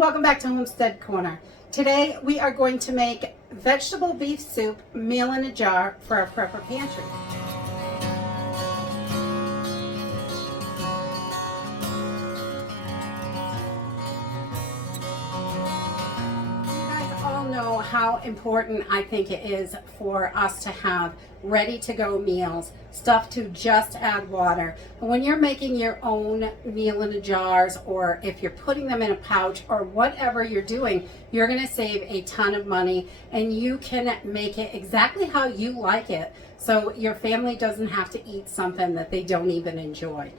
welcome back to Homestead Corner. Today we are going to make vegetable beef soup meal in a jar for our prepper pantry. Know how important I think it is for us to have ready to go meals, stuff to just add water. And when you're making your own meal in the jars, or if you're putting them in a pouch or whatever you're doing, you're going to save a ton of money and you can make it exactly how you like it, so your family doesn't have to eat something that they don't even enjoy.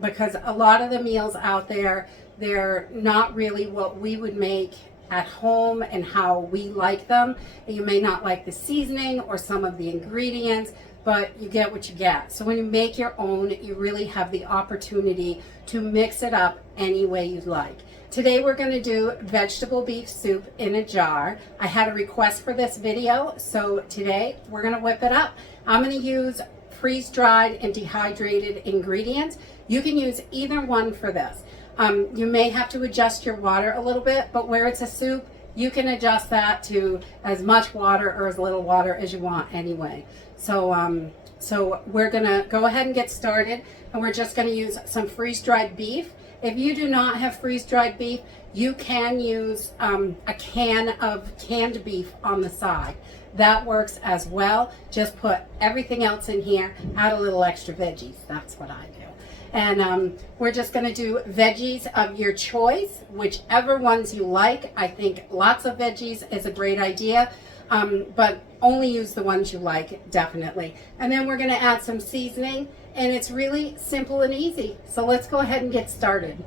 Because a lot of the meals out there, they're not really what we would make at home and how we like them. And you may not like the seasoning or some of the ingredients, but you get what you get. So when you make your own, you really have the opportunity to mix it up any way you like. Today we're going to do vegetable beef soup in a jar. I had a request for this video, so today we're going to whip it up. I'm going to use freeze-dried and dehydrated ingredients. You can use either one for this. You may have to adjust your water a little bit, but where it's a soup, you can adjust that to as much water or as little water as you want anyway. So we're gonna go ahead and get started, and we're just gonna use some freeze-dried beef. If you do not have freeze-dried beef, you can use a can of canned beef on the side. That works as well. Just put everything else in here, add a little extra veggies. That's what I do. And we're just going to do veggies of your choice, whichever ones you like. I think lots of veggies is a great idea, but only use the ones you like, definitely. And then we're going to add some seasoning, and it's really simple and easy. So let's go ahead and get started.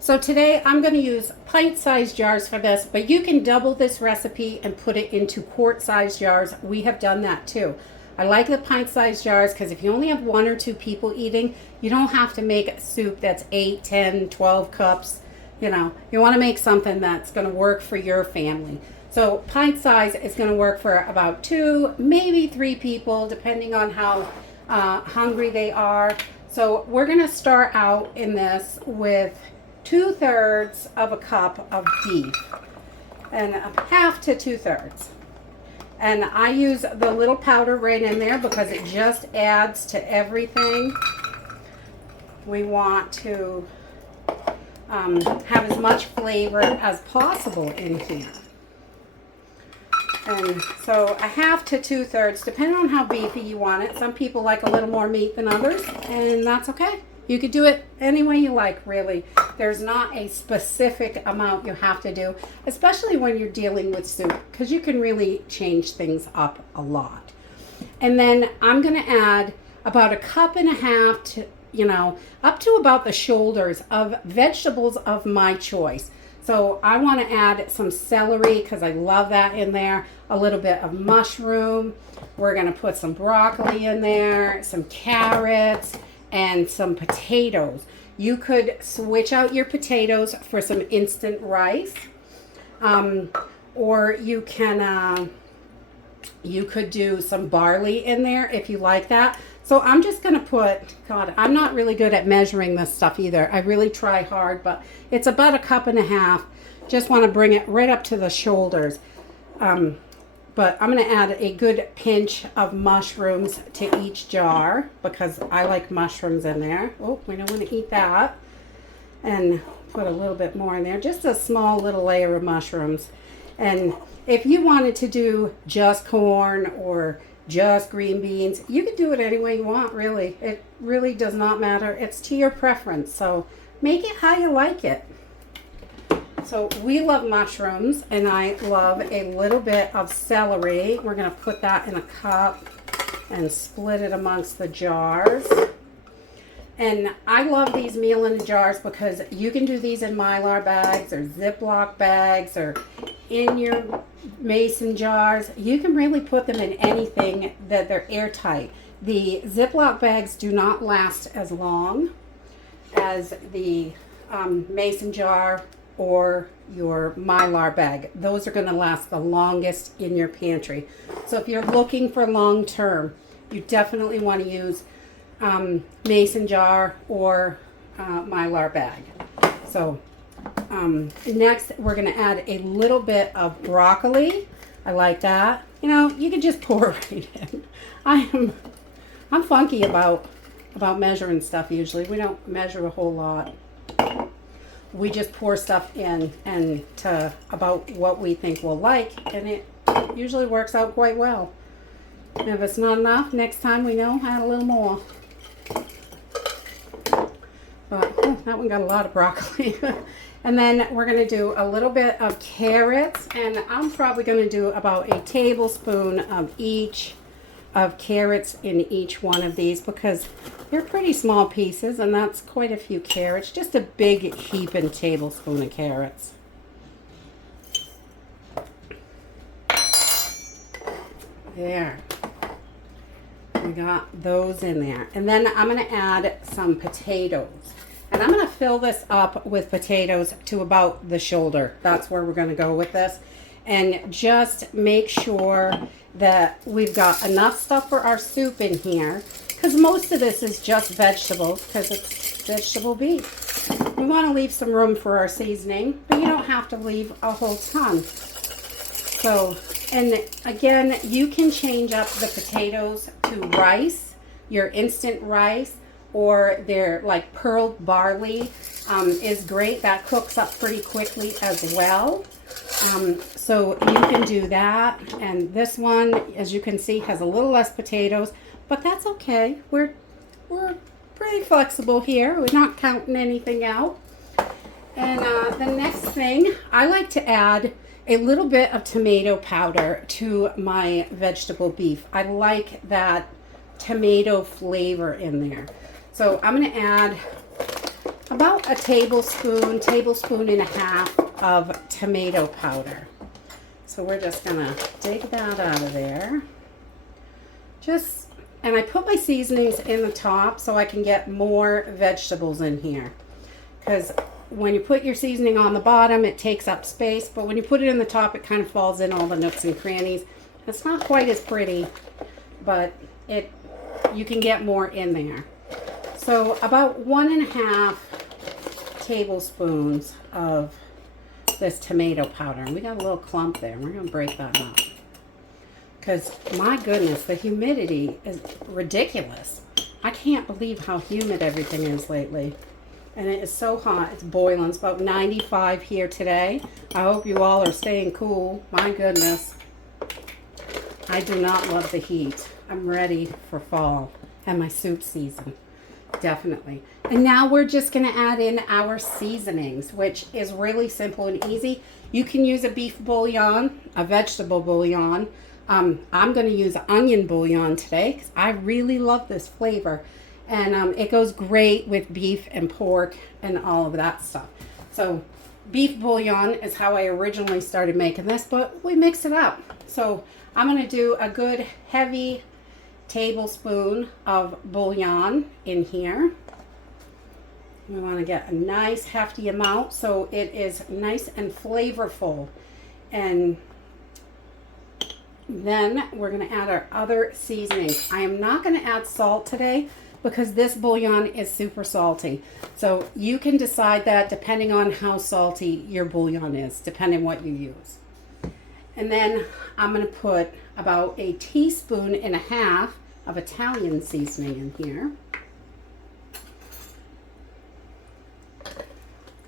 So today I'm going to use pint-sized jars for this, but you can double this recipe and put it into quart-sized jars. We have done that too. I like the pint-sized jars because if you only have 1 or 2 people eating, you don't have to make a soup that's 8, 10, 12 cups. You know, you want to make something that's going to work for your family. So pint size is going to work for about 2, maybe 3 people, depending on how hungry they are. So we're going to start out in this with 2/3 of a cup of beef, and a half to 2/3. And I use the little powder right in there because it just adds to everything. We want to have as much flavor as possible in here. And so a half to 2/3, depending on how beefy you want it. Some people like a little more meat than others, and that's okay. You could do it any way you like, really. There's not a specific amount you have to do, especially when you're dealing with soup, because you can really change things up a lot. And then I'm going to add about 1.5 cups to, up to about the shoulders of vegetables of my choice. So I want to add some celery because I love that in there, a little bit of mushroom. We're going to put some broccoli in there, some carrots, and some potatoes. You could switch out your potatoes for some instant rice, or you could do some barley in there if you like that. So I'm just going to put, God, I'm not really good at measuring this stuff either. I really try hard, but it's about 1.5 cups. Just want to bring it right up to the shoulders. But I'm going to add a good pinch of mushrooms to each jar because I like mushrooms in there. Oh, we don't want to eat that. And put a little bit more in there. Just a small little layer of mushrooms. And if you wanted to do just corn or just green beans, you can do it any way you want, really. It really does not matter. It's to your preference. So make it how you like it. So we love mushrooms, and I love a little bit of celery. We're going to put that in a cup and split it amongst the jars. And I love these meal in jars because you can do these in Mylar bags or Ziploc bags or in your mason jars. You can really put them in anything that they're airtight. The Ziploc bags do not last as long as the mason jar or your Mylar bag. Those are going to last the longest in your pantry. So if you're looking for long term, you definitely want to use mason jar or Mylar bag. So next we're going to add a little bit of broccoli. I like that. You know, you can just pour it right in. I'm funky about measuring stuff usually. We don't measure a whole lot. We just pour stuff in and to about what we think we'll like, and it usually works out quite well. And if it's not enough, next time we know, add a little more. But that one got a lot of broccoli. And then we're going to do a little bit of carrots, and I'm probably going to do about a tablespoon of each of carrots in each one of these because they're pretty small pieces, and that's quite a few carrots. Just a big heaping tablespoon of carrots. There. We got those in there. And then I'm going to add some potatoes. And I'm going to fill this up with potatoes to about the shoulder. That's where we're going to go with this. And just make sure that we've got enough stuff for our soup in here, because most of this is just vegetables because it's vegetable beef. We want to leave some room for our seasoning, but you don't have to leave a whole ton. So, and again, you can change up the potatoes to rice, your instant rice, or their like pearled barley is great. That cooks up pretty quickly as well. So you can do that. And this one, as you can see, has a little less potatoes, but that's okay. We're pretty flexible here. We're not counting anything out. And the next thing, I like to add a little bit of tomato powder to my vegetable beef. I like that tomato flavor in there. So I'm going to add about a tablespoon and a half of tomato powder. So we're just going to dig that out of there. And I put my seasonings in the top so I can get more vegetables in here. Because when you put your seasoning on the bottom, it takes up space. But when you put it in the top, it kind of falls in all the nooks and crannies. It's not quite as pretty, but you can get more in there. So about 1.5 tablespoons of this tomato powder. And we got a little clump there. We're going to break that up. Because, my goodness, the humidity is ridiculous. I can't believe how humid everything is lately. And it is so hot. It's boiling. It's about 95 here today. I hope you all are staying cool. My goodness. I do not love the heat. I'm ready for fall and my soup season. Definitely. And now we're just going to add in our seasonings, which is really simple and easy. You can use a beef bouillon, a vegetable bouillon. I'm going to use onion bouillon today because I really love this flavor. And it goes great with beef and pork and all of that stuff. So beef bouillon is how I originally started making this, but we mix it up. So I'm going to do a good heavy tablespoon of bouillon in here. We want to get a nice hefty amount so it is nice and flavorful. And then we're going to add our other seasonings. I am not going to add salt today because this bouillon is super salty. So you can decide that depending on how salty your bouillon is, depending what you use. And then I'm going to put about 1.5 teaspoons of Italian seasoning in here.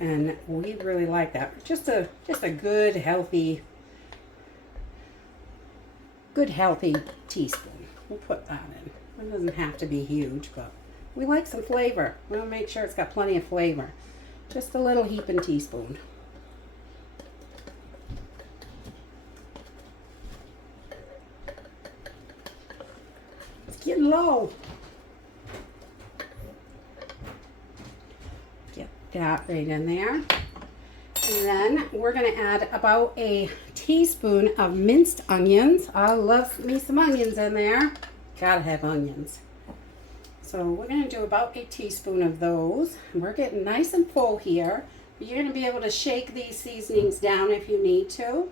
And we really like that. Just a good healthy teaspoon. We'll put that in. It doesn't have to be huge, but we like some flavor. We want to make sure it's got plenty of flavor. Just a little heaping teaspoon. It's getting low. Get that right in there. And then we're going to add about 1 teaspoon of minced onions. I love me some onions in there. Gotta have onions. So we're going to do about 1 teaspoon of those. And we're getting nice and full here. You're going to be able to shake these seasonings down if you need to.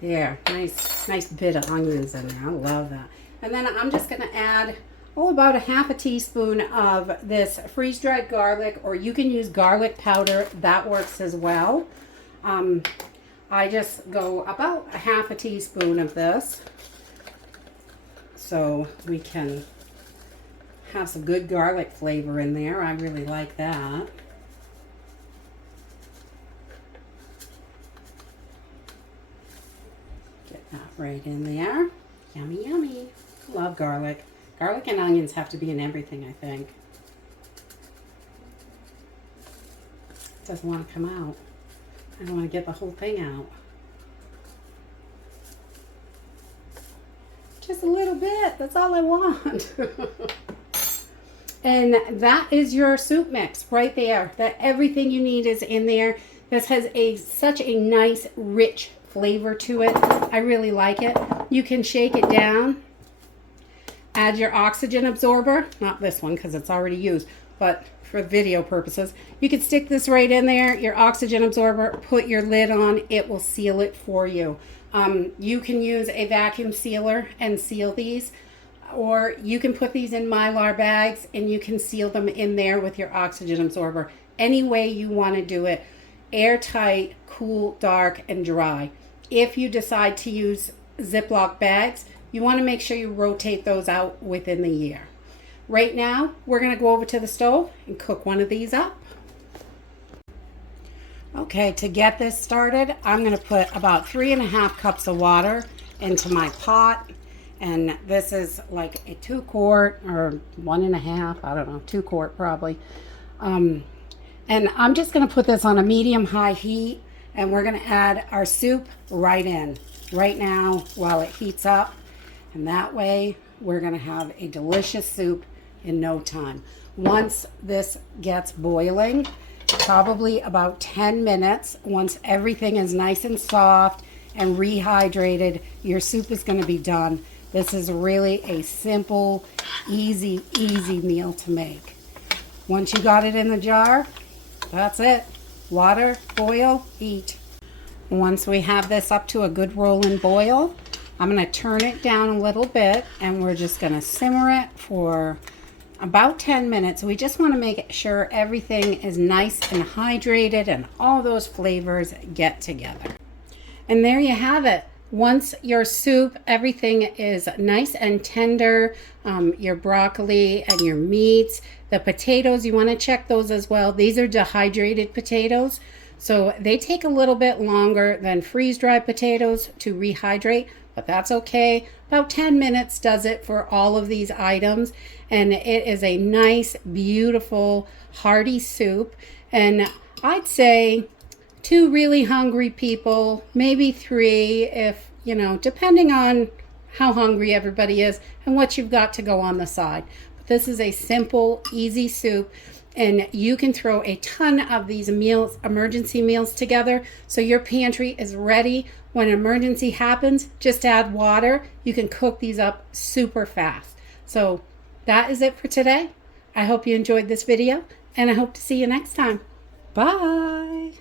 There, nice bit of onions in there. I love that. And then I'm just going to add about a half a teaspoon of this freeze-dried garlic, or you can use garlic powder. That works as well. I just go about a half a teaspoon of this so we can have some good garlic flavor in there. I really like that. Get that right in there. Yummy, yummy. Love garlic. Garlic and onions have to be in everything, I think. It doesn't want to come out. I don't want to get the whole thing out. Just a little bit. That's all I want. And that is your soup mix right there. That everything you need is in there. This has such a nice, rich flavor to it. I really like it. You can shake it down. Add your oxygen absorber. Not this one because it's already used, but for video purposes, you can stick this right in there, your oxygen absorber, put your lid on, it will seal it for you. You can use a vacuum sealer and seal these, or you can put these in Mylar bags and you can seal them in there with your oxygen absorber. Any way you want to do it, airtight, cool, dark, and dry. If you decide to use Ziploc bags, you want to make sure you rotate those out within the year. Right now, we're going to go over to the stove and cook one of these up. Okay, to get this started, I'm going to put about 3.5 cups of water into my pot. And this is like a 2 quart or 1.5, I don't know, 2 quart probably. And I'm just going to put this on a medium-high heat, and we're going to add our soup right in, right now while it heats up. And that way, we're going to have a delicious soup in no time. Once this gets boiling, probably about 10 minutes, once everything is nice and soft and rehydrated, your soup is going to be done. This is really a simple, easy meal to make. Once you got it in the jar, that's it. Water, boil, eat. Once we have this up to a good rolling boil, I'm going to turn it down a little bit, and we're just going to simmer it for about 10 minutes. We just want to make sure everything is nice and hydrated and all those flavors get together. And there you have it. Once your soup, everything is nice and tender, your broccoli and your meats, the potatoes, you want to check those as well. These are dehydrated potatoes, so they take a little bit longer than freeze-dried potatoes to rehydrate, but that's okay. About 10 minutes does it for all of these items, and it is a nice, beautiful, hearty soup. And I'd say 2 really hungry people, maybe 3 if, you know, depending on how hungry everybody is and what you've got to go on the side. But this is a simple, easy soup, and you can throw a ton of these meals, emergency meals together, so your pantry is ready. When an emergency happens, just add water. You can cook these up super fast. So that is it for today. I hope you enjoyed this video, and I hope to see you next time. Bye.